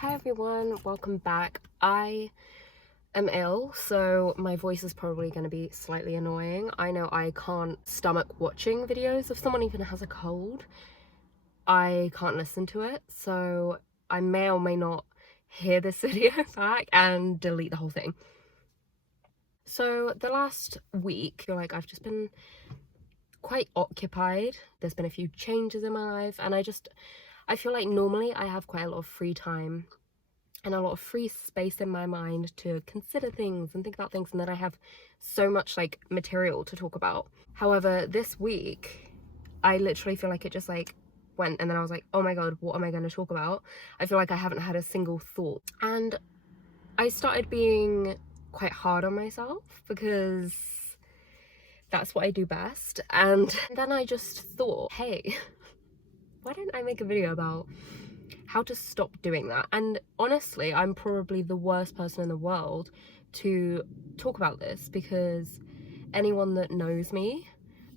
Hi everyone, welcome back. I am ill, so my voice is probably going to be slightly annoying. I know I can't stomach watching videos. If someone even has a cold, I can't listen to it, so I may or may not hear this video back and delete the whole thing. So the last week, I feel like I've just been quite occupied. There's been a few changes in my life, and I feel like normally I have quite a lot of free time and a lot of free space in my mind to consider things and think about things, and then I have so much like material to talk about. However, this week I literally feel like it just like went, and then I was like, oh my god, what am I going to talk about? I feel like I haven't had a single thought, and I started being quite hard on myself because that's what I do best. And then I just thought, hey, why don't I make a video about how to stop doing that? And honestly, I'm probably the worst person in the world to talk about this, because anyone that knows me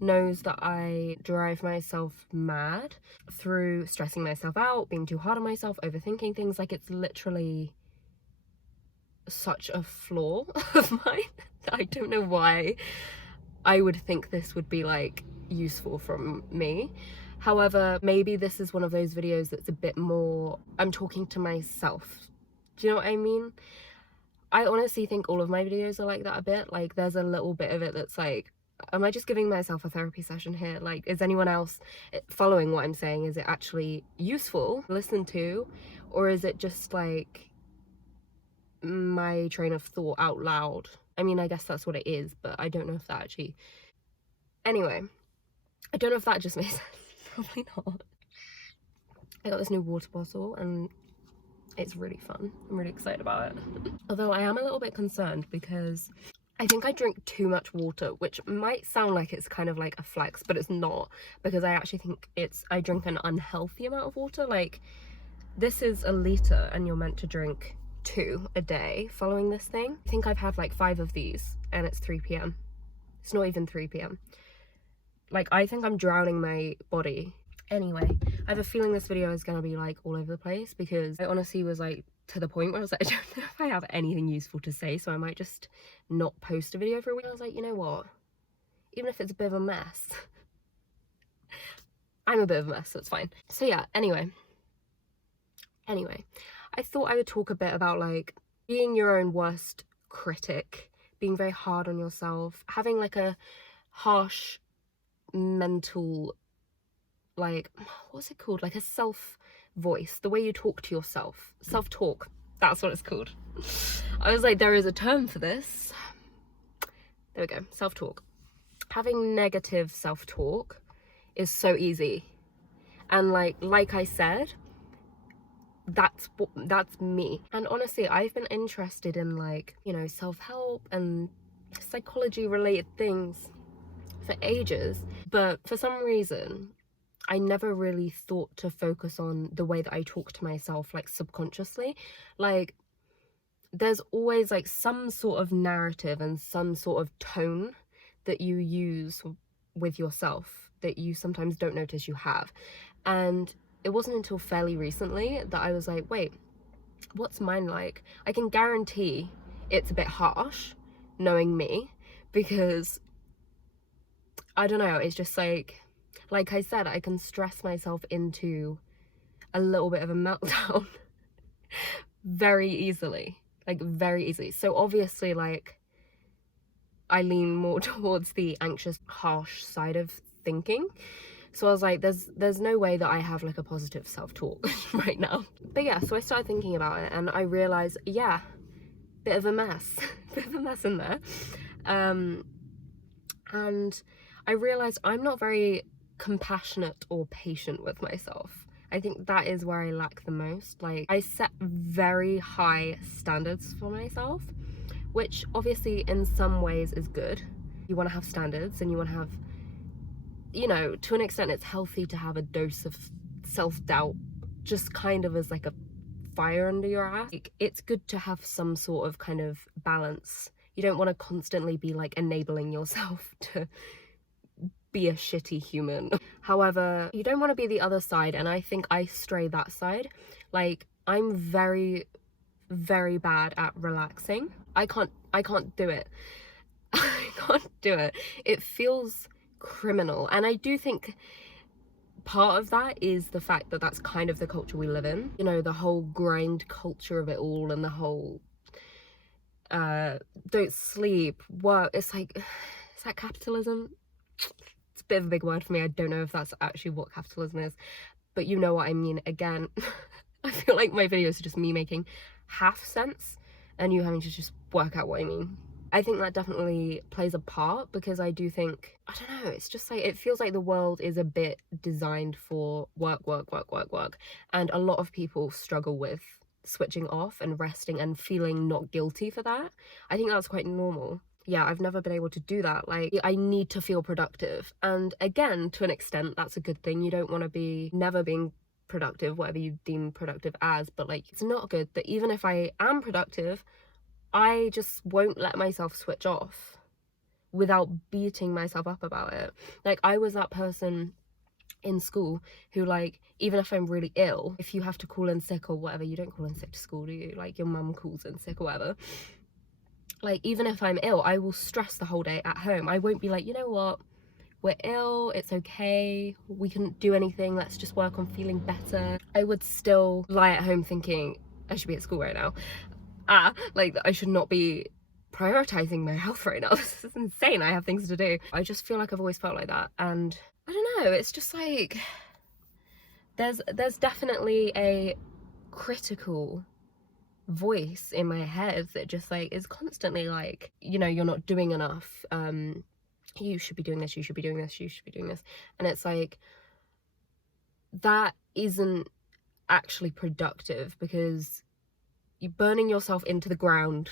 knows that I drive myself mad through stressing myself out, being too hard on myself, overthinking things. Like, it's literally such a flaw of mine that I don't know why I would think this would be like useful from me. However, maybe this is one of those videos that's a bit more, I'm talking to myself. Do you know what I mean? I honestly think all of my videos are like that a bit. Like, there's a little bit of it that's like, am I just giving myself a therapy session here? Like, is anyone else following what I'm saying? Is it actually useful to listen to? Or is it just like my train of thought out loud? I mean, I guess that's what it is, but I don't know if that actually... Anyway, I don't know if that just makes sense. Probably not. I got this new water bottle and it's really fun. I'm really excited about it. Although I am a little bit concerned because I think I drink too much water, which might sound like it's kind of like a flex, but it's not, because I actually think I drink an unhealthy amount of water. Like, this is 1 litre and you're meant to drink 2 a day following this thing. I think I've had like 5 of these and it's 3 p.m. It's not even 3 p.m. Like, I think I'm drowning my body. Anyway, I have a feeling this video is going to be like all over the place, because I honestly was like to the point where I was like, I don't know if I have anything useful to say, so I might just not post a video for a week. I was like, you know what? Even if it's a bit of a mess, I'm a bit of a mess, so it's fine. So yeah, anyway, I thought I would talk a bit about like being your own worst critic, being very hard on yourself, having like a harsh mental, like, what's it called, like a self voice, the way you talk to yourself, self-talk, that's what it's called. I was like, there is a term for this. There we go, self-talk. Having negative self-talk is so easy, and like I said, that's me. And honestly, I've been interested in, like, you know, self-help and psychology related things for ages, but for some reason I never really thought to focus on the way that I talk to myself, like, subconsciously. Like, there's always like some sort of narrative and some sort of tone that you use with yourself that you sometimes don't notice you have. And it wasn't until fairly recently that I was like, wait, what's mine like? I can guarantee it's a bit harsh, knowing me, because I don't know, it's just like I said, I can stress myself into a little bit of a meltdown very easily, like very easily. So obviously, like, I lean more towards the anxious, harsh side of thinking. So I was like, there's no way that I have like a positive self-talk right now. But yeah, so I started thinking about it and I realized, yeah, bit of a mess bit of a mess in there. And I realized I'm not very compassionate or patient with myself. I think that is where I lack the most. Like, I set very high standards for myself, which obviously in some ways is good. You want to have standards and you want to have, you know, to an extent it's healthy to have a dose of self-doubt, just kind of as like a fire under your ass. Like, it's good to have some sort of kind of balance. You don't want to constantly be like enabling yourself to be a shitty human. However, you don't want to be the other side, and I think I stray that side. Like, I'm very, very bad at relaxing. I can't do it. I can't do it. It feels criminal. And I do think part of that is the fact that that's kind of the culture we live in. You know, the whole grind culture of it all, and the whole don't sleep, work. It's like, is that capitalism? It's a bit of a big word for me. I don't know if that's actually what capitalism is, but you know what I mean. Again, I feel like my videos are just me making half sense and you having to just work out what I mean. I think that definitely plays a part, because I do think, I don't know, it's just like, it feels like the world is a bit designed for work, and a lot of people struggle with switching off and resting and feeling not guilty for that. I think that's quite normal. Yeah, I've never been able to do that. Like, I need to feel productive, and again, to an extent, that's a good thing. You don't want to be never being productive, whatever you deem productive as, but like, it's not good that even if I am productive, I just won't let myself switch off without beating myself up about it. Like, I was that person in school who, like, even if I'm really ill, if you have to call in sick or whatever, you don't call in sick to school, do you? Like, your mum calls in sick or whatever. Like, even if I'm ill, I will stress the whole day at home. I won't be like, you know what, we're ill, it's okay, we couldn't do anything, let's just work on feeling better. I would still lie at home thinking I should be at school right now. Like, I should not be prioritizing my health right now. This is insane. I have things to do. I just feel like I've always felt like that, and I don't know, it's just like there's definitely a critical voice in my head that just like is constantly like, you know, you're not doing enough, you should be doing this, you should be doing this, you should be doing this. And it's like, that isn't actually productive, because you burning yourself into the ground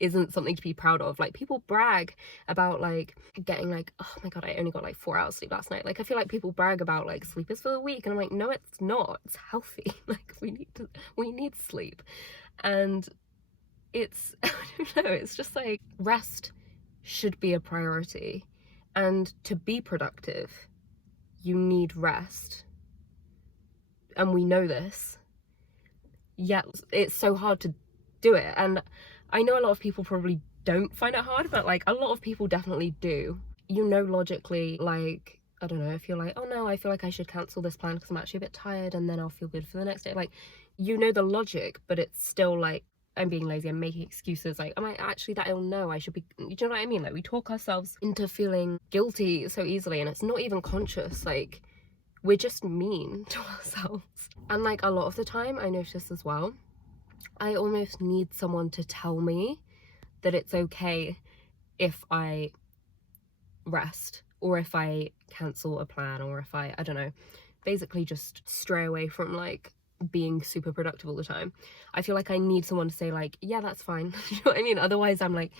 isn't something to be proud of. Like, people brag about like getting like, oh my god, I only got like 4 hours sleep last night. Like, I feel like people brag about like sleepers for the week, and I'm like, no, it's not, it's healthy. Like, we need sleep. And it's I don't know, it's just like, rest should be a priority, and to be productive you need rest, and we know this, yet it's so hard to do it. And I know a lot of people probably don't find it hard, but like, a lot of people definitely do. You know, logically, like, I don't know, if you're like, oh no, I feel like I should cancel this plan because I'm actually a bit tired, and then I'll feel good for the next day. Like, you know the logic, but it's still like, I'm being lazy, I'm making excuses. Like, am I actually that ill? No, I should be. Do you know what I mean? Like, we talk ourselves into feeling guilty so easily, and it's not even conscious. Like, we're just mean to ourselves. And like, a lot of the time, I notice as well, I almost need someone to tell me that it's okay if I rest, or if I cancel a plan, or if I don't know, basically just stray away from like being super productive all the time. I feel like I need someone to say like, yeah, that's fine. You know what I mean? Otherwise I'm like,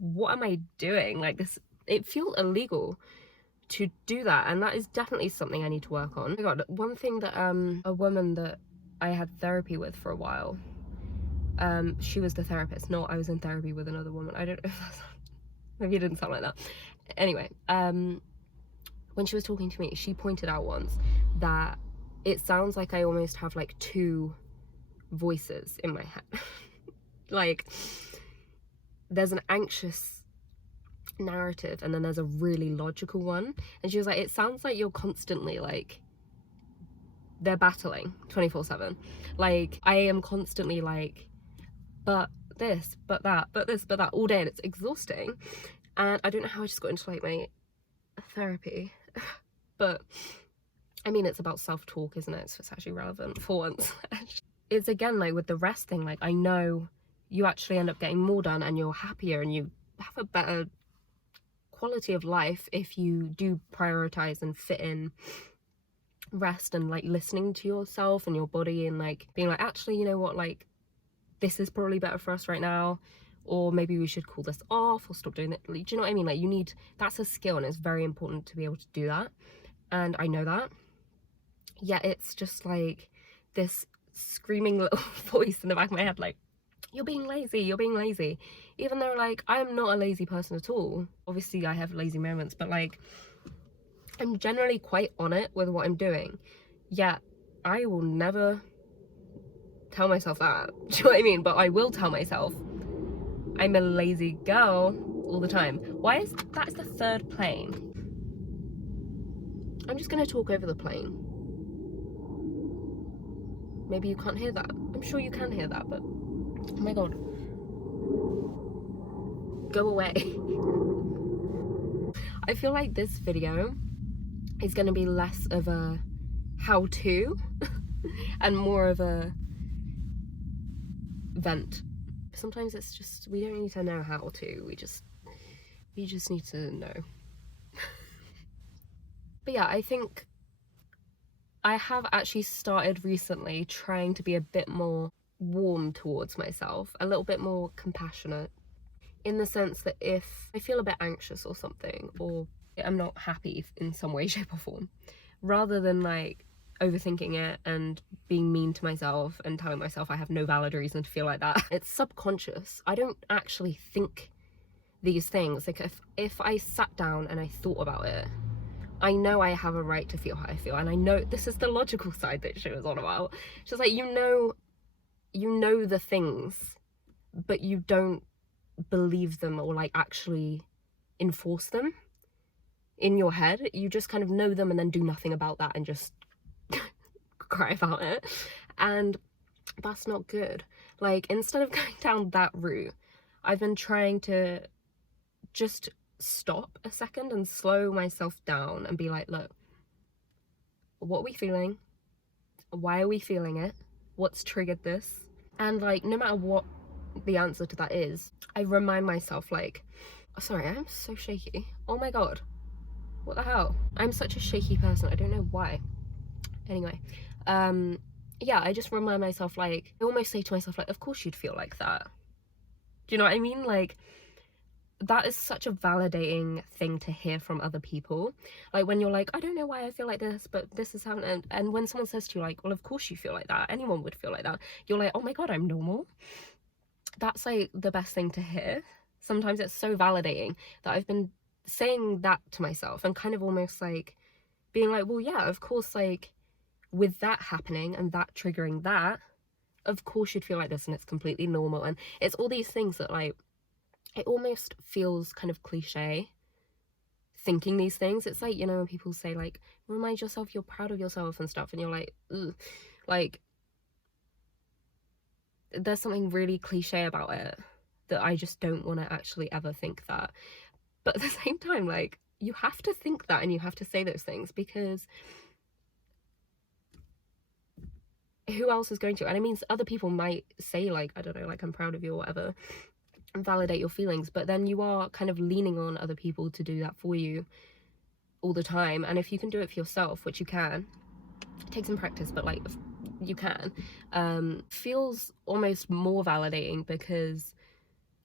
what am I doing? Like, this, it feels illegal to do that, and that is definitely something I need to work on. Oh my god, one thing that a woman that I had therapy with for a while, she was the therapist, not I was in therapy with another woman. I don't know if that's, maybe it didn't sound like that. Anyway, when she was talking to me, she pointed out once that it sounds like I almost have like two voices in my head. Like, there's an anxious narrative, and then there's a really logical one. And she was like, it sounds like you're constantly like, they're battling 24/7. Like, I am constantly like, but this, but that, but this, but that, all day, and it's exhausting. And I don't know how I just got into like my therapy, but I mean, it's about self-talk, isn't it? So it's actually relevant for once. It's again like with the rest thing, like, I know you actually end up getting more done, and you're happier, and you have a better quality of life if you do prioritize and fit in rest, and like listening to yourself and your body, and like being like, actually, you know what, like, this is probably better for us right now, or maybe we should call this off or stop doing it. Do you know what I mean? Like, you need, that's a skill, and it's very important to be able to do that, and I know that. Yeah, it's just like this screaming little voice in the back of my head, like, you're being lazy, you're being lazy, even though like, I'm not a lazy person at all. Obviously I have lazy moments, but like, I'm generally quite on it with what I'm doing. Yet I will never tell myself that. Do you know what I mean? But I will tell myself I'm a lazy girl all the time. Why is that's the third plane? I'm just gonna talk over the plane. Maybe you can't hear that. I'm sure you can hear that, but oh my god. Go away. I feel like this video is gonna be less of a how-to and more of a vent. Sometimes it's just, we don't need to know how to, we just need to know. But yeah, I think I have actually started recently trying to be a bit more warm towards myself, a little bit more compassionate, in the sense that if I feel a bit anxious or something, or I'm not happy in some way, shape or form, rather than like overthinking it and being mean to myself and telling myself I have no valid reason to feel like that, it's subconscious. I don't actually think these things. Like if I sat down and I thought about it, I know I have a right to feel how I feel, and I know this is the logical side that she was on about. She's like, you know the things, but you don't believe them or like actually enforce them in your head. You just kind of know them and then do nothing about that and just cry about it, and that's not good. Like, instead of going down that route, I've been trying to just stop a second and slow myself down and be like, look, what are we feeling? Why are we feeling it? What's triggered this? And like, no matter what the answer to that is, I remind myself, like, oh, sorry, I'm so shaky. Oh my god, what the hell? I'm such a shaky person. I don't know why. Anyway, yeah, I just remind myself, like, I almost say to myself, like, of course you'd feel like that. Do you know what I mean? Like, that is such a validating thing to hear from other people. Like, when you're like, I don't know why I feel like this, but this is happening. And when someone says to you, like, well, of course you feel like that, anyone would feel like that, you're like, oh my god, I'm normal. That's like the best thing to hear. Sometimes it's so validating that I've been saying that to myself and kind of almost like being like, well, yeah, of course, like, with that happening and that triggering that, of course you'd feel like this, and it's completely normal. And it's all these things that, like, it almost feels kind of cliche thinking these things. It's like, you know, when people say, like, remind yourself you're proud of yourself and stuff, and you're like, ugh. Like, there's something really cliche about it that I just don't want to actually ever think that. But at the same time, like, you have to think that and you have to say those things, because who else is going to? And I mean, other people might say, like, I don't know, like, I'm proud of you or whatever, and validate your feelings, but then you are kind of leaning on other people to do that for you all the time. And if you can do it for yourself, which you can, it takes some practice, but like, you can, feels almost more validating because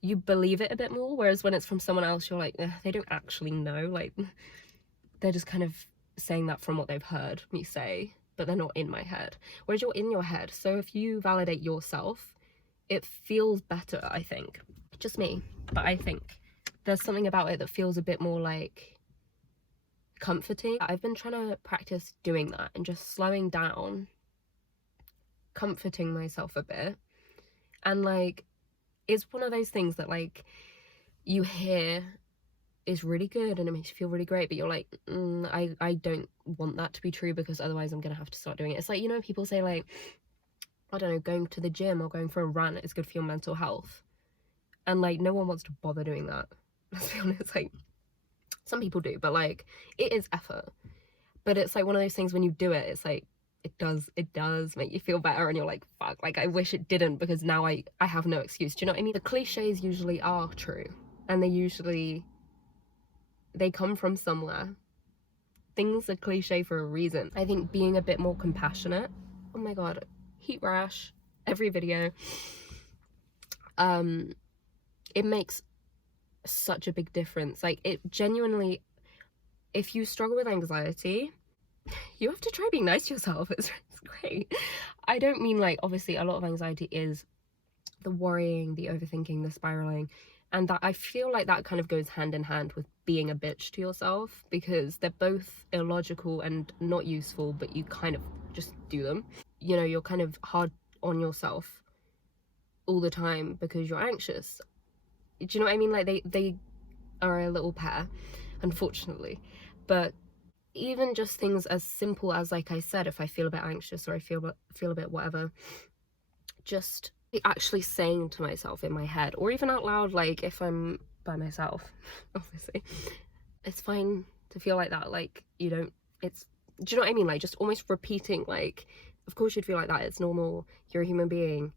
you believe it a bit more. Whereas when it's from someone else, you're like, they don't actually know, like, they're just kind of saying that from what they've heard me say, but they're not in my head. Whereas you're in your head, so if you validate yourself, it feels better, I think. Just me, but I think there's something about it that feels a bit more like comforting. I've been trying to practice doing that and just slowing down, comforting myself a bit. And like, it's one of those things that, like, you hear is really good and it makes you feel really great, but you're like, I don't want that to be true, because otherwise I'm gonna have to start doing it. It's like, you know, people say, like, I don't know, going to the gym or going for a run is good for your mental health. And like, no one wants to bother doing that. Let's be honest, like, some people do, but like, it is effort. But it's like one of those things, when you do it, it's like, it does make you feel better, and you're like, fuck, like, I wish it didn't, because now I have no excuse. Do you know what I mean? The cliches usually are true, and they come from somewhere. Things are cliche for a reason. I think being a bit more compassionate, oh my god, heat rash, every video, it makes such a big difference. Like, it genuinely, if you struggle with anxiety, you have to try being nice to yourself. It's great. I don't mean, like, obviously a lot of anxiety is the worrying, the overthinking, the spiraling, and that, I feel like that kind of goes hand in hand with being a bitch to yourself, because they're both illogical and not useful, but you kind of just do them. You know, you're kind of hard on yourself all the time because you're anxious. Do you know what I mean? Like they are a little pair, unfortunately. But even just things as simple as, like I said, if I feel a bit anxious or I feel a bit whatever, just actually saying to myself in my head, or even out loud, like if I'm by myself, obviously, it's fine to feel like that. Like, you don't, it's, do you know what I mean? Like, just almost repeating, like, of course you'd feel like that, it's normal, you're a human being,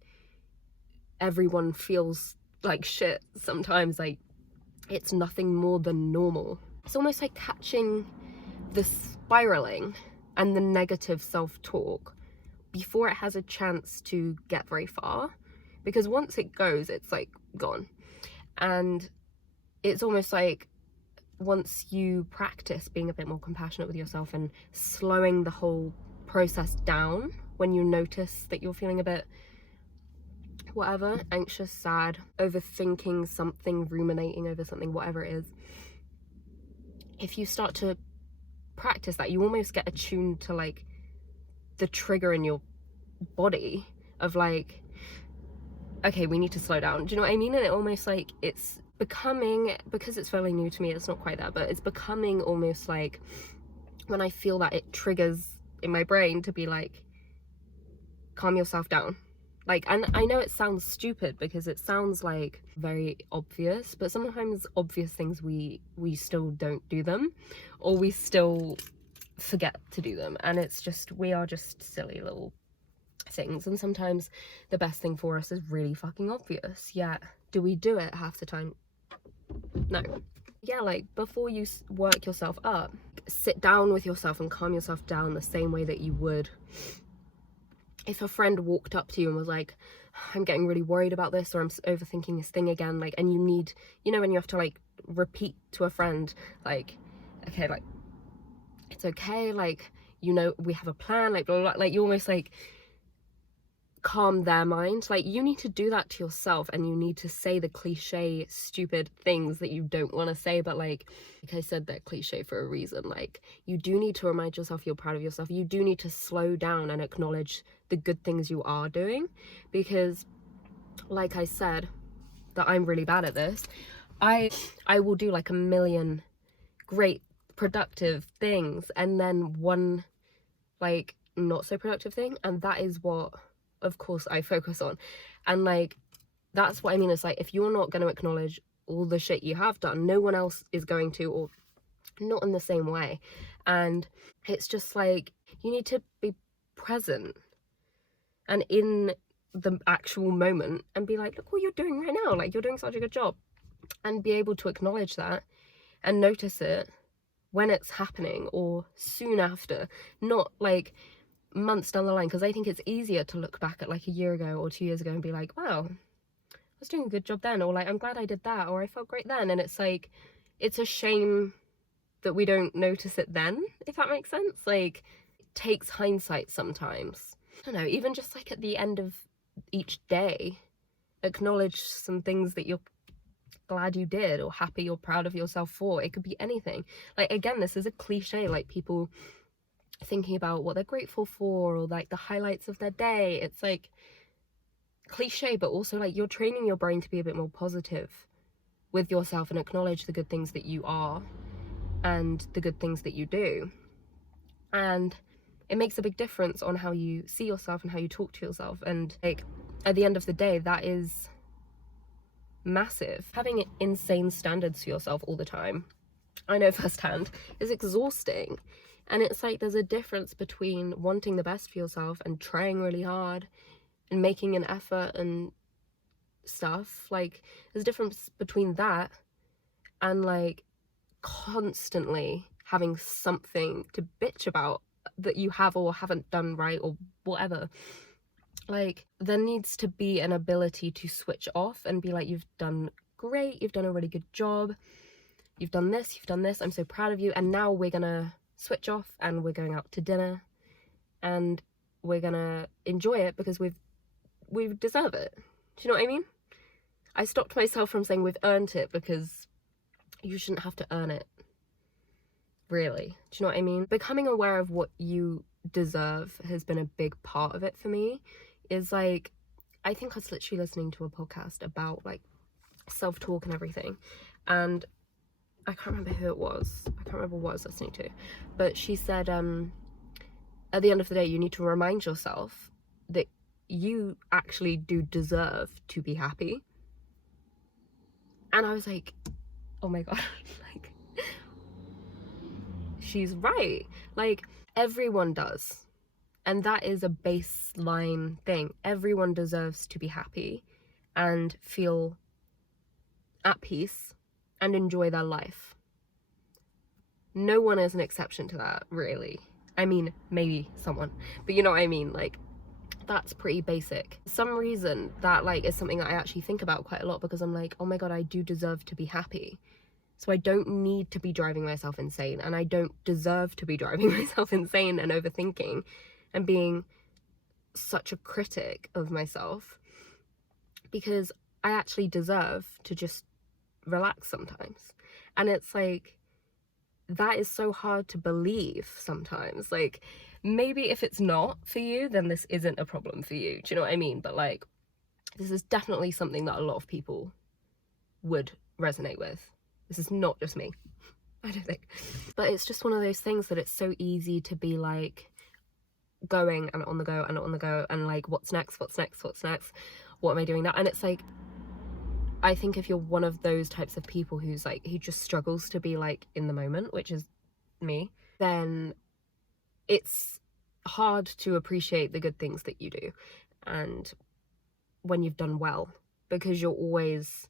everyone feels like shit sometimes, like, it's nothing more than normal. It's almost like catching the spiraling and the negative self-talk before it has a chance to get very far, because once it goes, it's like gone. And it's almost like once you practice being a bit more compassionate with yourself and slowing the whole process down when you notice that you're feeling a bit whatever, anxious, sad, overthinking something, ruminating over something, whatever it is, if you start to practice that, you almost get attuned to like the trigger in your body of like, okay, we need to slow down. Do you know what I mean? And it almost like it's becoming, because it's fairly new to me, it's not quite that, but it's becoming almost like when I feel that, it triggers in my brain to be like, calm yourself down. Like, and I know it sounds stupid because it sounds like very obvious, but sometimes obvious things we still don't do them, or we still forget to do them, and it's just, we are just silly little things, and sometimes the best thing for us is really fucking obvious, yet do we do it half the time? No. Yeah, like before you work yourself up, sit down with yourself and calm yourself down the same way that you would if a friend walked up to you and was like, I'm getting really worried about this, or I'm overthinking this thing again, like, and you need, you know, when you have to like repeat to a friend, like, okay, like, it's okay, like, you know, we have a plan, like, blah, blah, blah. Like, you almost like calm their mind. Like, you need to do that to yourself, and you need to say the cliche stupid things that you don't want to say, but like I said, they're cliche for a reason. Like, you do need to remind yourself you're proud of yourself. You do need to slow down and acknowledge the good things you are doing, because like I said, that I'm really bad at this. I will do like a million great productive things and then one like not so productive thing, and that is what of course I focus on. And like, that's what I mean. It's like, if you're not going to acknowledge all the shit you have done, no one else is going to, or not in the same way. And it's just like, you need to be present and in the actual moment and be like, look what you're doing right now, like, you're doing such a good job, and be able to acknowledge that and notice it when it's happening or soon after, not like months down the line, because I think it's easier to look back at like a year ago or 2 years ago and be like, wow, I was doing a good job then, or like, I'm glad I did that, or I felt great then. And it's like, it's a shame that we don't notice it then, if that makes sense. Like, it takes hindsight sometimes. I don't know, even just like at the end of each day, acknowledge some things that you're glad you did, or happy or proud of yourself for. It could be anything. Like, again, this is a cliche, like people thinking about what they're grateful for, or like the highlights of their day. It's like cliche, but also like you're training your brain to be a bit more positive with yourself and acknowledge the good things that you are and the good things that you do. And it makes a big difference on how you see yourself and how you talk to yourself. And like, at the end of the day, that is massive. Having insane standards for yourself all the time, I know firsthand, is exhausting. And it's like, there's a difference between wanting the best for yourself and trying really hard and making an effort and stuff. Like, there's a difference between that and like constantly having something to bitch about that you have or haven't done right or whatever. Like, there needs to be an ability to switch off and be like, you've done great, you've done a really good job, you've done this, I'm so proud of you, and now we're gonna switch off and we're going out to dinner and we're gonna enjoy it because we deserve it. Do you know what I mean? I stopped myself from saying we've earned it, because you shouldn't have to earn it, really. Do you know what I mean? Becoming aware of what you deserve has been a big part of it for me, is like, I think I was literally listening to a podcast about like self-talk and everything, and I can't remember who it was, I can't remember what I was listening to, but she said at the end of the day you need to remind yourself that you actually do deserve to be happy. And I was like, oh my god, like, she's right. Like, everyone does, and that is a baseline thing. Everyone deserves to be happy and feel at peace and enjoy their life. No one is an exception to that, really. I mean, maybe someone, but you know what I mean, like, that's pretty basic. For some reason that like is something that I actually think about quite a lot, because I'm like, oh my god, I do deserve to be happy. So I don't need to be driving myself insane, and I don't deserve to be driving myself insane and overthinking and being such a critic of myself, because I actually deserve to just relax sometimes. And it's like, that is so hard to believe sometimes. Like, maybe if it's not for you, then this isn't a problem for you. Do you know what I mean? But like, this is definitely something that a lot of people would resonate with. This is not just me, I don't think. But it's just one of those things that it's so easy to be like going and on the go and on the go and like, what's next, what's next, what's next, what am I doing now? And it's like, I think if you're one of those types of people who's like, who just struggles to be like in the moment, which is me, then it's hard to appreciate the good things that you do and when you've done well, because you're always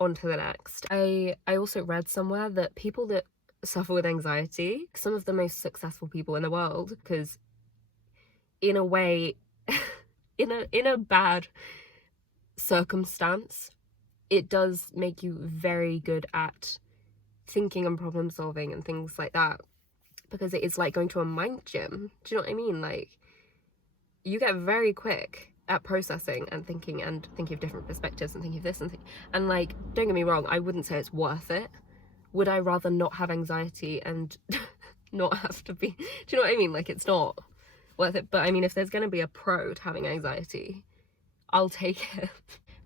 on to the next. I also read somewhere that people that suffer with anxiety, some of the most successful people in the world, because in a way, in a bad circumstance, it does make you very good at thinking and problem solving and things like that, because it is like going to a mind gym. Do you know what I mean? Like, you get very quick at processing and thinking of different perspectives and thinking of this and like, don't get me wrong, I wouldn't say it's worth it. Would I rather not have anxiety and not have to be, do you know what I mean? Like, it's not worth it. But I mean, if there's going to be a pro to having anxiety, I'll take it.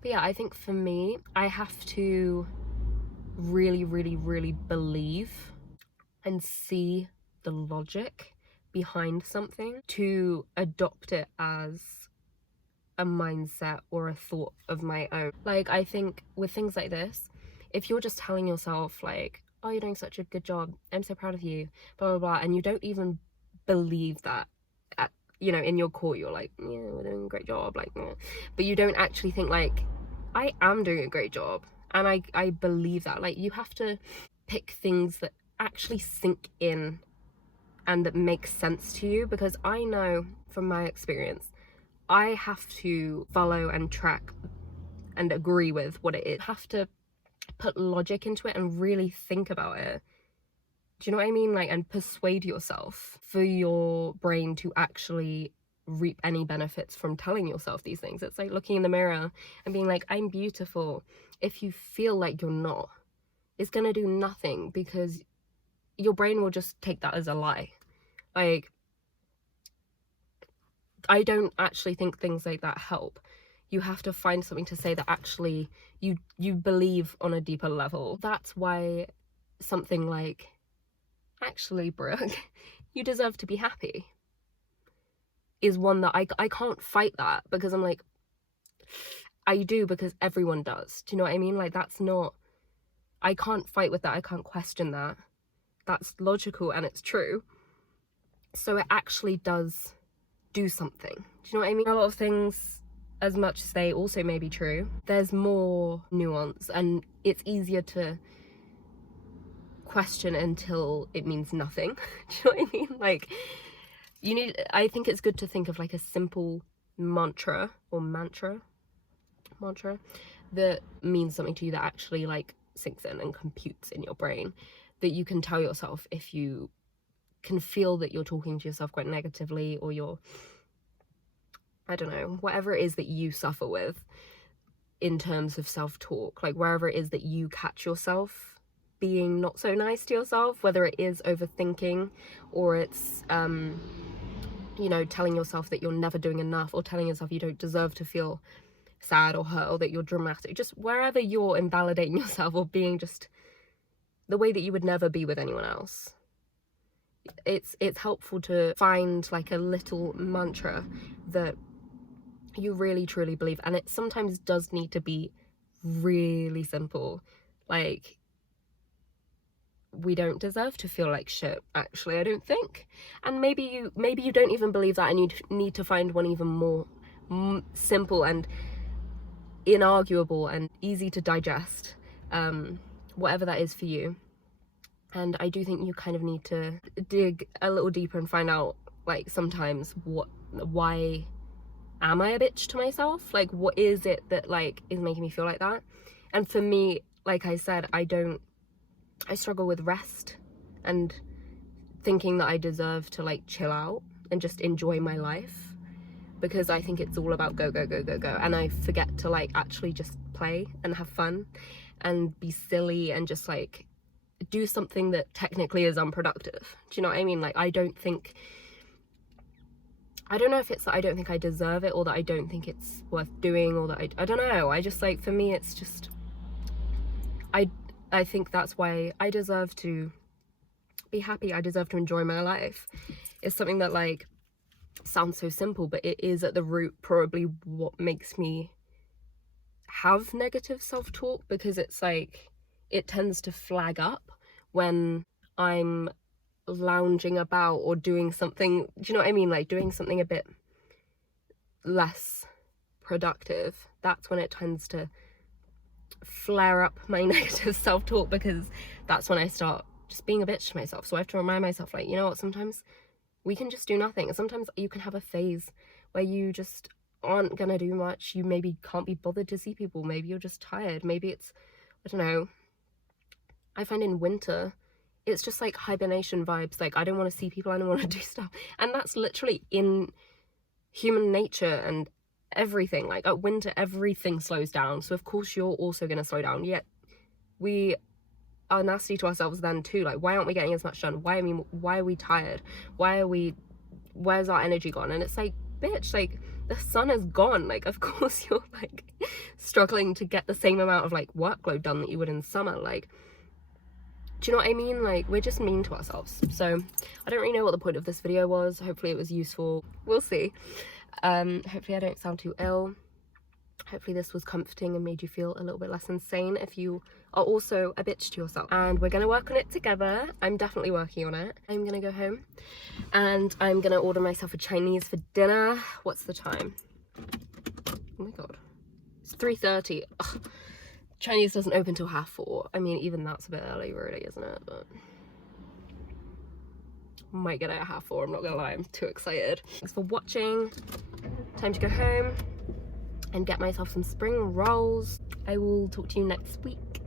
But yeah, I think for me, I have to really, really, really believe and see the logic behind something to adopt it as a mindset or a thought of my own. Like, I think with things like this, if you're just telling yourself like, oh, you're doing such a good job, I'm so proud of you, blah blah blah, and you don't even believe that at, you know, in your core you're like, yeah, we're doing a great job, like, yeah. But you don't actually think like, I am doing a great job, and I believe that. Like, you have to pick things that actually sink in and that make sense to you, because I know from my experience, I have to follow and track and agree with what it is. I have to put logic into it and really think about it. Do you know what I mean? Like, and persuade yourself for your brain to actually reap any benefits from telling yourself these things. It's like looking in the mirror and being like, I'm beautiful. If you feel like you're not, it's gonna do nothing, because your brain will just take that as a lie. Like, I don't actually think things like that help. You have to find something to say that actually you believe on a deeper level. That's why something like, actually, Brooke, you deserve to be happy, is one that I can't fight that, because I'm like, I do, because everyone does. Do you know what I mean? Like, that's not, I can't fight with that. I can't question that. That's logical and it's true. So it actually does do something. Do you know what I mean? A lot of things, as much as they also may be true, there's more nuance, and it's easier to question until it means nothing. Do you know what I mean? Like, I think it's good to think of like a simple mantra that means something to you, that actually like sinks in and computes in your brain, that you can tell yourself if you can feel that you're talking to yourself quite negatively, or you're, I don't know, whatever it is that you suffer with in terms of self-talk, like wherever it is that you catch yourself being not so nice to yourself, whether it is overthinking or it's you know, telling yourself that you're never doing enough, or telling yourself you don't deserve to feel sad or hurt, or that you're dramatic, just wherever you're invalidating yourself or being just the way that you would never be with anyone else, it's helpful to find like a little mantra that you really truly believe. And it sometimes does need to be really simple, like, we don't deserve to feel like shit, actually, I don't think. And maybe you don't even believe that, and you need to find one even more simple and inarguable and easy to digest, whatever that is for you. And I do think you kind of need to dig a little deeper and find out, like, sometimes why am I a bitch to myself? Like, what is it that, like, is making me feel like that? And for me, like I said, I struggle with rest and thinking that I deserve to, like, chill out and just enjoy my life, because I think it's all about go, go, go, go, go. And I forget to, like, actually just play and have fun and be silly and just, like, do something that technically is unproductive. Do you know what I mean? Like, I don't know if it's that I don't think I deserve it, or that I don't think it's worth doing, or that I don't know. I just, like, for me, it's just, I think that's why I deserve to be happy. I deserve to enjoy my life. It's something that, like, sounds so simple, but it is at the root probably what makes me have negative self-talk, because it's like, it tends to flag up when I'm lounging about or doing something, do you know what I mean, like doing something a bit less productive. That's when it tends to flare up my negative self-talk, because that's when I start just being a bitch to myself. So I have to remind myself, like, you know what, sometimes we can just do nothing. Sometimes you can have a phase where you just aren't gonna do much. You maybe can't be bothered to see people, maybe you're just tired, maybe it's, I don't know, I find in winter it's just like hibernation vibes, like I don't want to see people, I don't want to do stuff. And that's literally in human nature and everything. Like, at winter everything slows down, so of course you're also going to slow down. Yet we are nasty to ourselves then too. Like, why aren't we getting as much done? Why are we tired? Where's our energy gone? And it's like, bitch, like, the sun is gone. Like, of course you're, like, struggling to get the same amount of, like, workload done that you would in summer. Like, do you know what I mean? Like, we're just mean to ourselves. So I don't really know what the point of this video was. Hopefully it was useful. We'll see. Hopefully I don't sound too ill. Hopefully this was comforting and made you feel a little bit less insane if you are also a bitch to yourself. And we're gonna work on it together. I'm definitely working on it. I'm gonna go home and I'm gonna order myself a Chinese for dinner. What's the time? Oh my god, it's 3:30. Ugh. Chinese doesn't open till 4:30. I mean, even that's a bit early, really, isn't it? But might get it at 4:30, I'm not gonna lie, I'm too excited. Thanks for watching. Time to go home and get myself some spring rolls. I will talk to you next week.